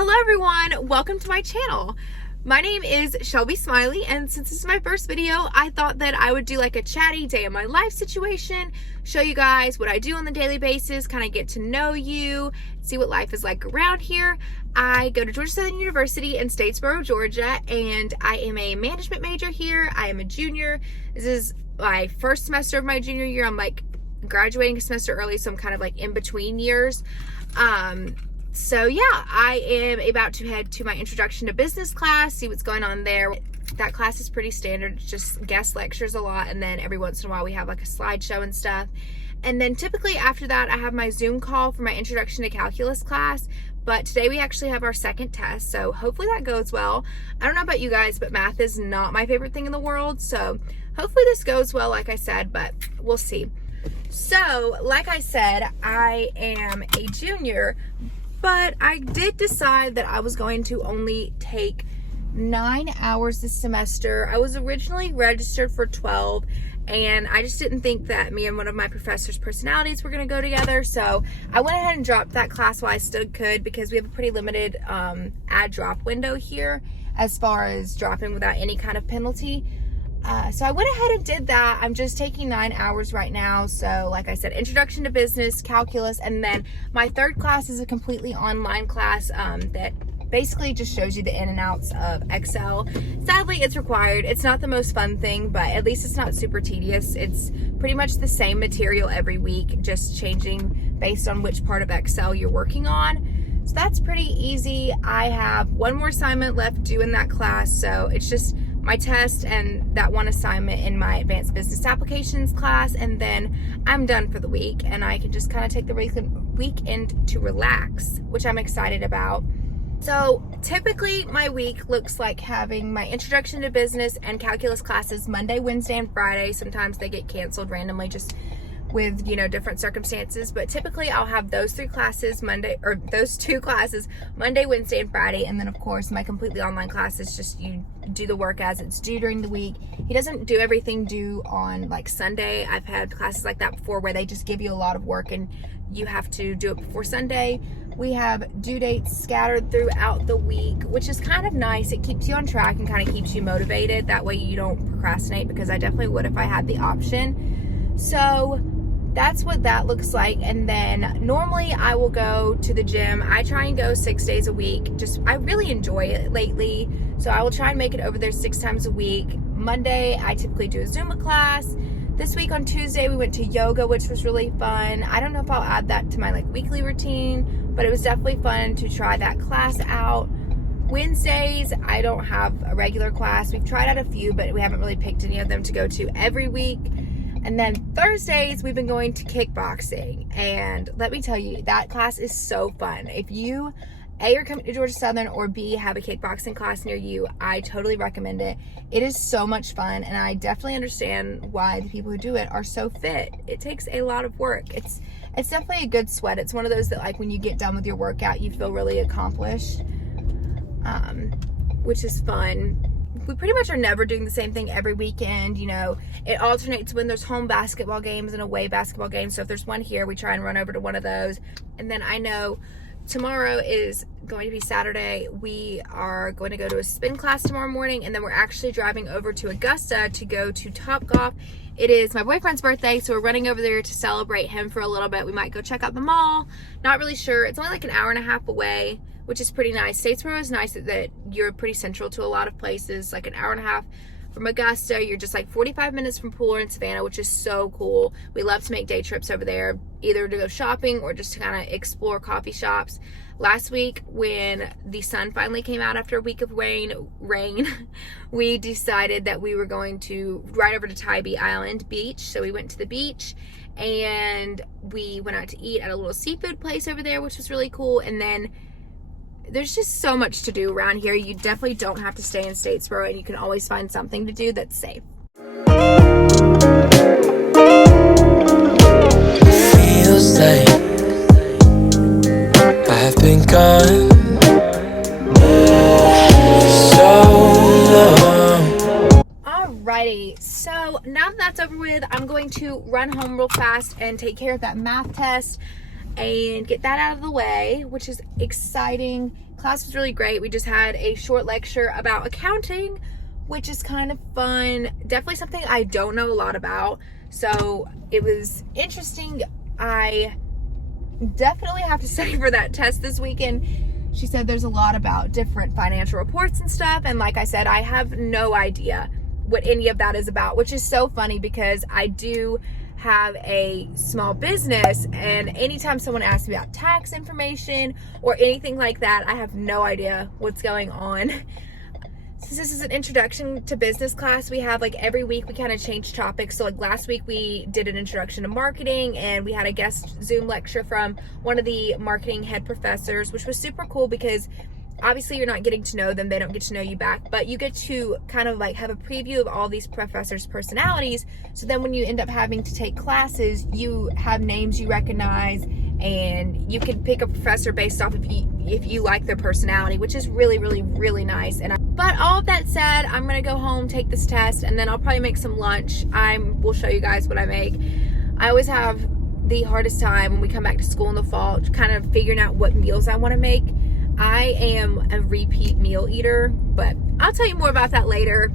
Hello everyone, welcome to my channel. My name is Shelby Smiley, and since this is my first video, I thought that I would do like a chatty day in my life situation, show you guys what I do on the daily basis, kind of get to know you, see what life is like around here. I go to Georgia Southern University in Statesboro, Georgia, and I am a management major here. I am a junior. This is my first semester of my junior year. I'm like graduating a semester early, so I'm kind of like in between years. So yeah, I am about to head to my introduction to business class, see what's going on there. That class is pretty standard, it's just guest lectures a lot, and then every once in a while we have like a slideshow and stuff. And then typically after that I have my Zoom call for my introduction to calculus class, but today we actually have our second test, so hopefully that goes well. I don't know about you guys, but math is not my favorite thing in the world, so hopefully this goes well, like I said, but we'll see. So like I said, I am a junior, but I did decide that I was going to only take 9 hours this semester. I was originally registered for 12, and I just didn't think that me and one of my professors' personalities were going to go together. So I went ahead and dropped that class while I still could, because we have a pretty limited add drop window here as far as dropping without any kind of penalty. So I went ahead and did that. I'm just taking 9 hours right now. So like I said, introduction to business, calculus, and then my third class is a completely online class that basically just shows you the in and outs of Excel. Sadly, it's required. It's not the most fun thing, but at least it's not super tedious. It's pretty much the same material every week, just changing based on which part of Excel you're working on. So that's pretty easy. I have one more assignment left due in that class, so it's just my test and that one assignment in my advanced business applications class, and then I'm done for the week and I can just kind of take the weekend to relax, which I'm excited about. So typically my week looks like having my introduction to business and calculus classes Monday, Wednesday, and Friday. Sometimes they get canceled randomly just with, you know, different circumstances, but typically I'll have those two classes Monday, Wednesday, and Friday. And then of course my completely online class is just you do the work as it's due during the week. He doesn't do everything due on like Sunday. I've had classes like that before where they just give you a lot of work and you have to do it before Sunday. We have due dates scattered throughout the week, which is kind of nice. It keeps you on track and kind of keeps you motivated. That way you don't procrastinate, because I definitely would if I had the option. So that's what that looks like. And then normally I will go to the gym. I try and go 6 days a week. I really enjoy it lately, so I will try and make it over there 6 times a week. Monday I typically do a Zumba class. This week on Tuesday we went to yoga, which was really fun. I don't know if I'll add that to my like weekly routine, but it was definitely fun to try that class out. Wednesdays I don't have a regular class. We've tried out a few, but we haven't really picked any of them to go to every week. And then Thursdays, we've been going to kickboxing. And let me tell you, that class is so fun. If you, A, are coming to Georgia Southern, or B, have a kickboxing class near you, I totally recommend it. It is so much fun, and I definitely understand why the people who do it are so fit. It takes a lot of work. It's definitely a good sweat. It's one of those that like when you get done with your workout, you feel really accomplished, which is fun. We pretty much are never doing the same thing every weekend. You know, it alternates when there's home basketball games and away basketball games. So if there's one here, we try and run over to one of those. And then I know tomorrow is going to be Saturday. We are going to go to a spin class tomorrow morning, and then we're actually driving over to Augusta to go to Topgolf. It is my boyfriend's birthday, so we're running over there to celebrate him for a little bit. We might go check out the mall. Not really sure. It's only like an hour and a half away, which is pretty nice. Statesboro is nice that you're pretty central to a lot of places. Like an hour and a half from Augusta, you're just like 45 minutes from Pooler and Savannah, which is so cool. We love to make day trips over there, either to go shopping or just to kind of explore coffee shops. Last week, when the sun finally came out after a week of rain, we decided that we were going to ride over to Tybee Island Beach. So we went to the beach and we went out to eat at a little seafood place over there, which was really cool. And then there's just so much to do around here. You definitely don't have to stay in Statesboro, and you can always find something to do that's safe. Feels like I've been gone for so long. Alrighty, so now that that's over with, I'm going to run home real fast and take care of that math test and get that out of the way, which is exciting. Class was really great. We just had a short lecture about accounting, which is kind of fun. Definitely something I don't know a lot about. So it was interesting. I definitely have to study for that test this weekend. She said there's a lot about different financial reports and stuff. And like I said, I have no idea what any of that is about, which is so funny because I do have a small business, and anytime someone asks me about tax information or anything like that, I have no idea what's going on. Since this is an introduction to business class, we have like every week we kind of change topics. So like last week we did an introduction to marketing, and we had a guest Zoom lecture from one of the marketing head professors, which was super cool because obviously you're not getting to know them, they don't get to know you back, but you get to kind of like have a preview of all these professors' personalities. So then when you end up having to take classes, you have names you recognize, and you can pick a professor based off if you like their personality, which is really, really, really nice. But all of that said, I'm gonna go home, take this test, and then I'll probably make some lunch. Will show you guys what I make. I always have the hardest time when we come back to school in the fall, kind of figuring out what meals I want to make. I am a repeat meal eater, but I'll tell you more about that later.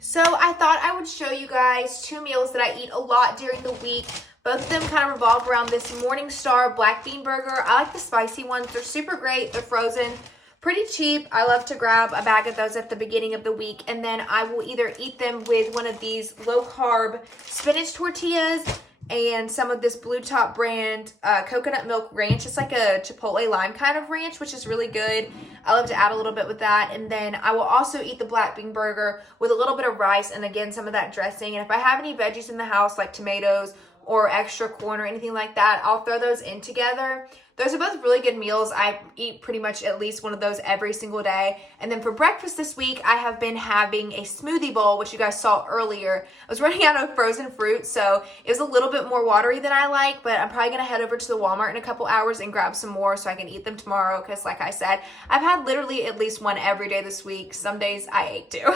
So I thought I would show you guys two meals that I eat a lot during the week. Both of them kind of revolve around this Morningstar black bean burger. I like the spicy ones. They're super great. They're frozen. Pretty cheap. I love to grab a bag of those at the beginning of the week, and then I will either eat them with one of these low-carb spinach tortillas and some of this Blue Top brand coconut milk ranch. It's like a chipotle lime kind of ranch, which is really good. I love to add a little bit with that. And then I will also eat the black bean burger with a little bit of rice and again some of that dressing. And if I have any veggies in the house like tomatoes or extra corn or anything like that, I'll throw those in together. Those are both really good meals. I eat pretty much at least one of those every single day. And then for breakfast this week, I have been having a smoothie bowl, which you guys saw earlier. I was running out of frozen fruit, so it was a little bit more watery than I like, but I'm probably gonna head over to the Walmart in a couple hours and grab some more so I can eat them tomorrow, because like I said, I've had literally at least one every day this week. Some days I ate two.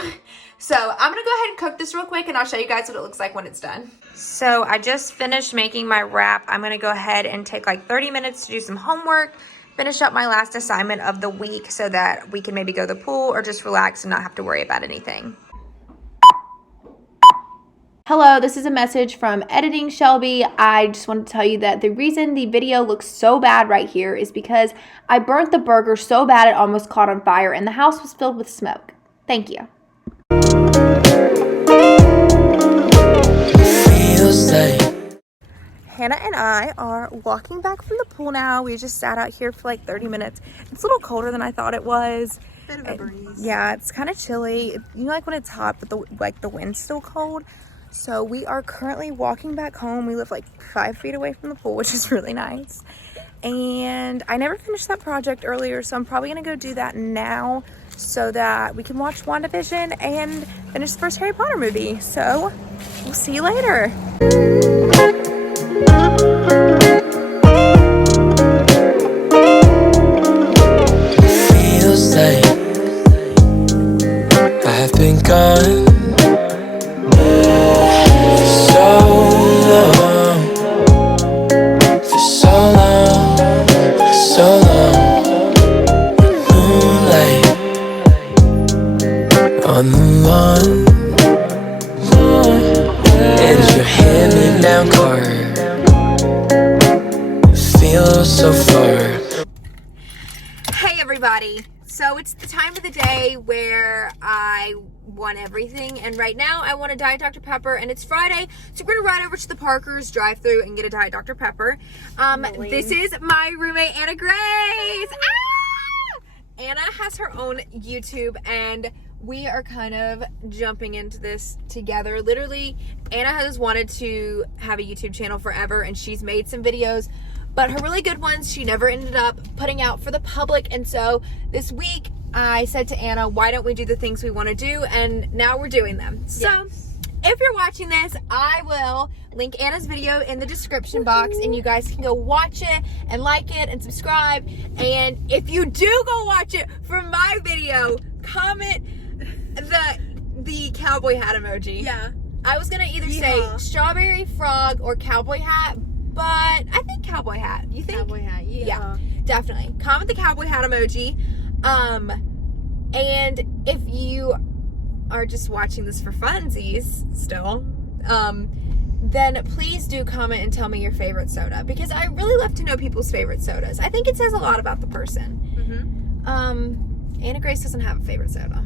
So I'm gonna go ahead and cook this real quick, and I'll show you guys what it looks like when it's done. So I just finished making my wrap. I'm gonna go ahead and take like 30 minutes to do some homework, finish up my last assignment of the week so that we can maybe go to the pool or just relax and not have to worry about anything. Hello, this is a message from Editing Shelby. I just wanted to tell you that the reason the video looks so bad right here is because I burnt the burger so bad it almost caught on fire and the house was filled with smoke. Thank you. Hannah and I are walking back from the pool now. We just sat out here for like 30 minutes. It's a little colder than I thought it was. Bit of a breeze. Yeah, it's kind of chilly. You know, like when it's hot, but the wind's still cold. So we are currently walking back home. We live like 5 feet away from the pool, which is really nice. And I never finished that project earlier, so I'm probably gonna go do that now so that we can watch WandaVision and finish the first Harry Potter movie. So we'll see you later. Feels like I have been gone for so long, for so long, for so long. Moonlight on the lawn, and your hand-me-down car feels so far. Hey everybody, so it's the time of the day where I want everything, and right now I want a Diet Dr. Pepper, and it's Friday, so we're gonna ride over to the Parker's drive-thru and get a Diet Dr. Pepper. This is my roommate Anna Grace. Ah! Anna has her own YouTube, and we are kind of jumping into this together. Literally, Anna has wanted to have a YouTube channel forever, and she's made some videos, but her really good ones she never ended up putting out for the public. And so this week I said to Anna, why don't we do the things we want to do? And now we're doing them. So if you're watching this, I will link Anna's video in the description box, and you guys can go watch it and like it and subscribe. And if you do go watch it for my video, comment the cowboy hat emoji. Yeah. I was gonna either Yeehaw. say strawberry frog or cowboy hat, but I think cowboy hat. You think? Cowboy hat. Yeah, definitely. Comment the cowboy hat emoji. And if you are just watching this for funsies still, then please do comment and tell me your favorite soda, because I really love to know people's favorite sodas. I think it says a lot about the person. Anna Grace doesn't have a favorite soda.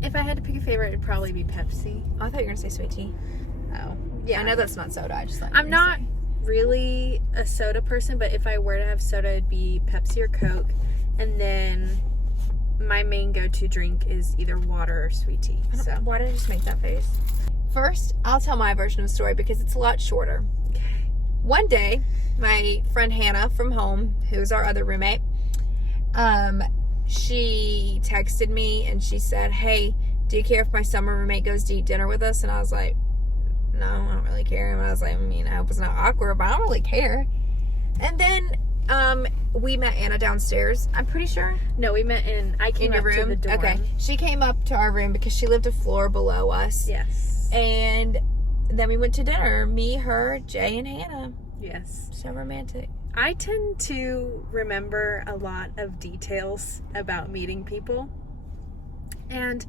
If I had to pick a favorite, it'd probably be Pepsi. Oh, I thought you were gonna say sweet tea. Oh, Yeah, I know that's not soda. I just thought I'm not really a soda person, but if I were to have soda, it'd be Pepsi or Coke. And then my main go-to drink is either water or sweet tea. So Why did I just make that face? First, I'll tell my version of the story because it's a lot shorter. One day, my friend Hannah from home, who's our other roommate, she texted me and she said, "Hey, do you care if my summer roommate goes to eat dinner with us?" And I was like, "No, I don't really care." And I was like, I hope it's not awkward, but I don't really care. And then we met Anna downstairs, I'm pretty sure. no, we met I came In your up to room? the dorm. Okay. She came up to our room because she lived a floor below us. Yes. And then we went to dinner. Me, her, Jay, and Hannah. Yes. So romantic. I tend to remember a lot of details about meeting people. And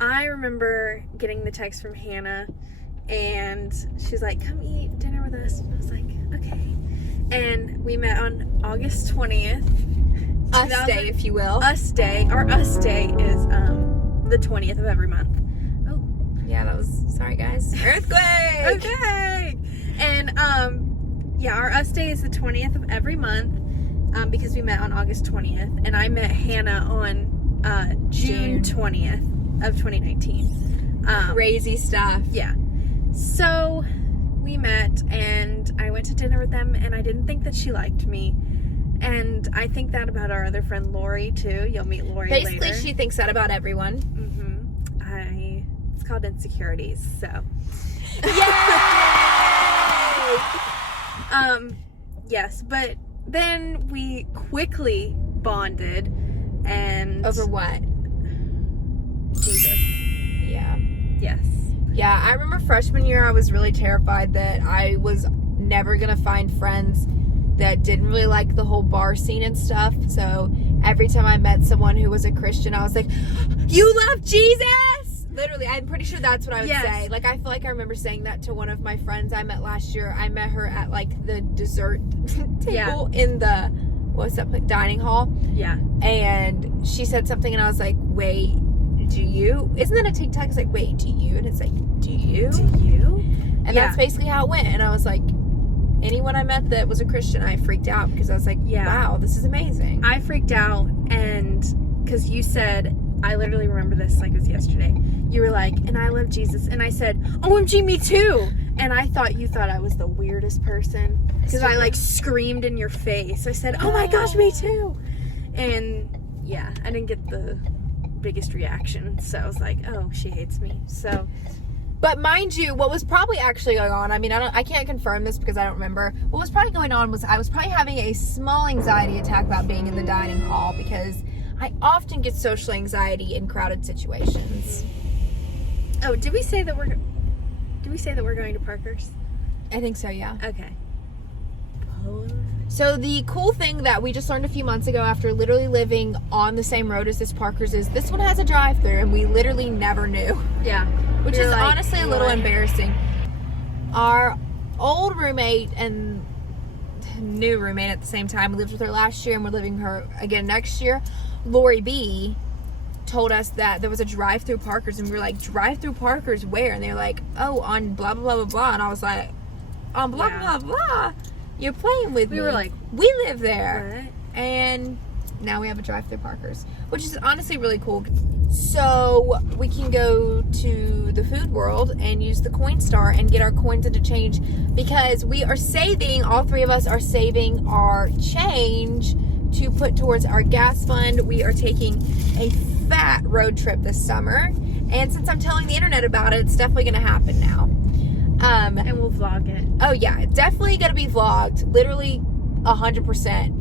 I remember getting the text from Hannah, and she's like, "Come eat dinner with us." And I was like, "Okay." And we met on August 20th. Us day, if you will. Us Day. Our Us Day is the 20th of every month. Oh, Yeah, that was, sorry guys. Earthquake! okay. And yeah, our Us Day is the 20th of every month because we met on August 20th, and I met Hannah on June 20th of 2019. Crazy stuff. Yeah. So we met, and I went to dinner with them, and I didn't think that she liked me. And I think that about our other friend Lori too. You'll meet Lori Basically, later. she thinks that about everyone. It's called insecurities. So yes, but then we quickly bonded, and Over what? Jesus. Yeah. Yes. Yeah, I remember freshman year I was really terrified that I was never going to find friends that didn't really like the whole bar scene and stuff. So every time I met someone who was a Christian, I was like, "You love Jesus!" Literally, I'm pretty sure that's what I would Yes. say. Like, I feel like I remember saying that to one of my friends I met last year. I met her at, like, the dessert table in the, what's that place? Dining hall. Yeah. And she said something, and I was like, "Wait, do you?" Isn't that a TikTok? It's like, "Wait, do you?" And it's like, "Do you?" Do you? And Yeah. that's basically how it went. And I was like, anyone I met that was a Christian, I freaked out because I was like, Yeah. wow, this is amazing. I freaked out, and because you said, I literally remember this like it was yesterday. You were like, "And I love Jesus," and I said, "OMG, me too." And I thought you thought I was the weirdest person because I like screamed in your face. I said, "Oh my gosh, me too." And yeah, I didn't get the biggest reaction, so I was like, "Oh, she hates me." So But mind you, what was probably actually going on, I mean, I can't confirm this because I don't remember. What was probably going on was I was probably having a small anxiety attack about being in the dining hall because I often get social anxiety in crowded situations. oh, did we say that we're going to Parker's? I think so, yeah. Okay. So the cool thing that we just learned a few months ago after literally living on the same road as this Parker's is this one has a drive-thru, and we literally never knew. Yeah. Which We were is like, honestly a little what? embarrassing. Our old roommate and new roommate at the same time, we lived with her last year and we're living with her again next year, Lori B, told us that there was a drive-through Parker's, and we were like, "Drive-through Parker's where?" And they're like, "Oh, on blah blah blah blah blah." And I was like, "On blah Yeah. blah blah? You're playing with me." We were like, "We live there." What? And now we have a drive-through Parker's, which is honestly really cool. So we can go to the food world and use the Coinstar and get our coins into change, because we are saving, all three of us are saving our change to put towards our gas fund. We are taking a fat road trip this summer, and since I'm telling the internet about it, it's definitely going to happen now. And we'll vlog it. Oh yeah, it's definitely gonna be vlogged. Literally 100%.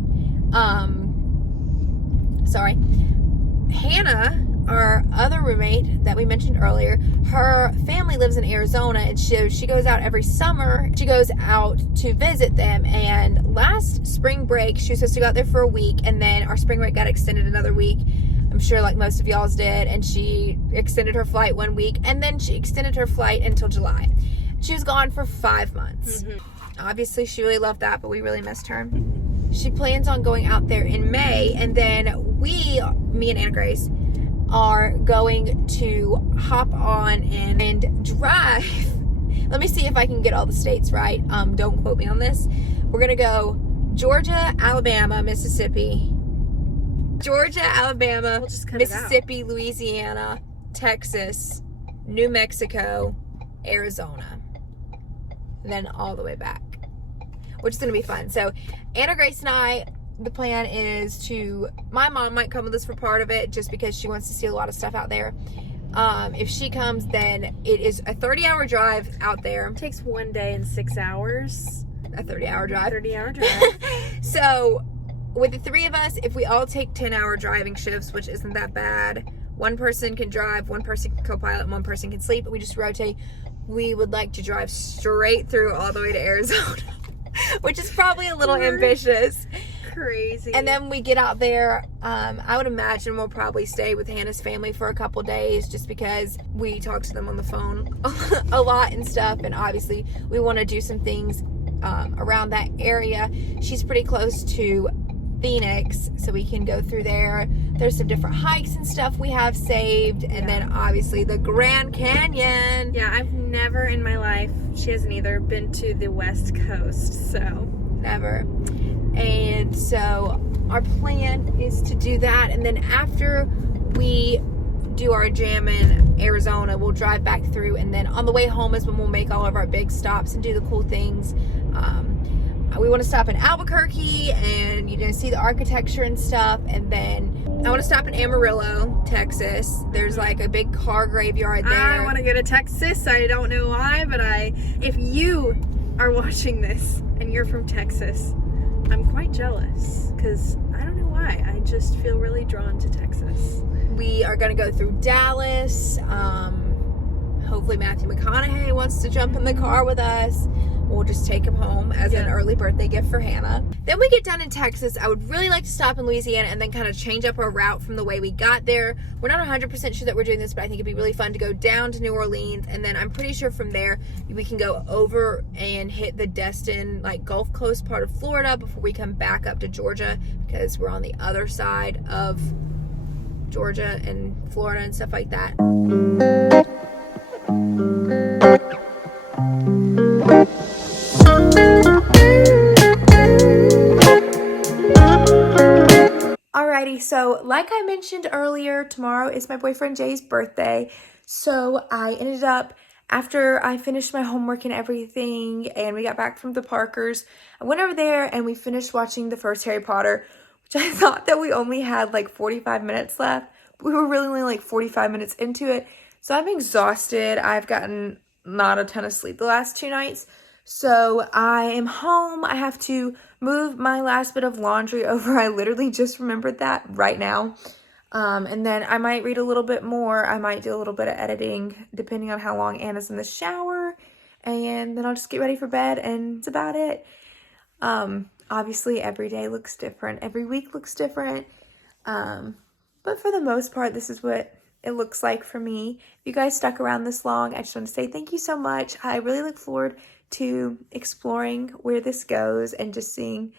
Sorry. Hannah our other roommate that we mentioned earlier, her family lives in Arizona, and she goes out every summer. She goes out to visit them, and last spring break she was supposed to go out there for a week, and then our spring break got extended another week. I'm sure like most of y'all's did, and she extended her flight 1 week, and then she extended her flight until July. She was gone for 5 months. Obviously she really loved that, but we really missed her. She plans on going out there in May, and then me and Anna Grace, are going to hop on and drive. Let me see if I can get all the states right. Don't quote me on this. We're gonna go Georgia, Alabama, Mississippi. Georgia, Alabama, We'll just cut Mississippi, Louisiana, Texas, New Mexico, Arizona, and then all the way back, which is gonna be fun. So Anna Grace and I, the plan is my mom might come with us for part of it just because she wants to see a lot of stuff out there. If she comes, then it is a 30-hour drive out there. It takes 1 day and 6 hours. A 30-hour drive. 30-hour drive. So with the three of us, if we all take 10-hour driving shifts, which isn't that bad, one person can drive, one person can co-pilot, and one person can sleep, but we just rotate. We would like to drive straight through all the way to Arizona, which is probably a little ambitious. Crazy. And then we get out there. I would imagine we'll probably stay with Hannah's family for a couple days just because we talk to them on the phone a lot and stuff. And obviously we want to do some things around that area. She's pretty close to Phoenix, so we can go through there. There's some different hikes and stuff we have saved. And then obviously the Grand Canyon. Yeah, I've never in my life, she hasn't either, been to the West Coast, so. Never. And so our plan is to do that, and then after we do our jam in Arizona, we'll drive back through, and then on the way home is when we'll make all of our big stops and do the cool things. We want to stop in Albuquerque and see the architecture and stuff, and then I want to stop in Amarillo, Texas. There's like a big car graveyard there. I want to go to Texas. I don't know why, but if you are watching this and you're from Texas, I'm quite jealous because I don't know why. I just feel really drawn to Texas. We are going to go through Dallas. Hopefully Matthew McConaughey wants to jump in the car with us. We'll just take him home as an early birthday gift for Hannah. Then we get down in Texas. I would really like to stop in Louisiana and then kind of change up our route from the way we got there. We're not 100% sure that we're doing this, but I think it'd be really fun to go down to New Orleans, and then I'm pretty sure from there we can go over and hit the Destin, like Gulf Coast part of Florida before we come back up to Georgia, because we're on the other side of Georgia and Florida and stuff like that. Alrighty, so like I mentioned earlier, tomorrow is my boyfriend Jay's birthday. So I ended up, after I finished my homework and everything, and we got back from the Parkers, I went over there and we finished watching the first Harry Potter, which I thought that we only had like 45 minutes left. We were really only like 45 minutes into it. So I'm exhausted. I've gotten not a ton of sleep the last 2 nights. So I am home. I have to move my last bit of laundry over. I literally just remembered that right now. And then I might read a little bit more. I might do a little bit of editing depending on how long Anna's in the shower. And then I'll just get ready for bed, and that's about it. Obviously every day looks different. Every week looks different. But for the most part, this is what it looks like for me. If you guys stuck around this long, I just want to say thank you so much. I really look forward to exploring where this goes and just seeing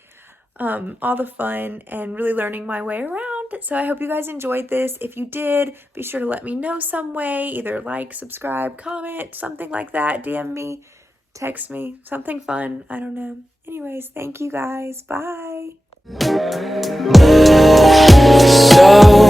all the fun and really learning my way around. So I hope you guys enjoyed this. If you did, be sure to let me know some way. Either like, subscribe, comment, something like that. DM me, text me, something fun. I don't know. Anyways, thank you guys. Bye. So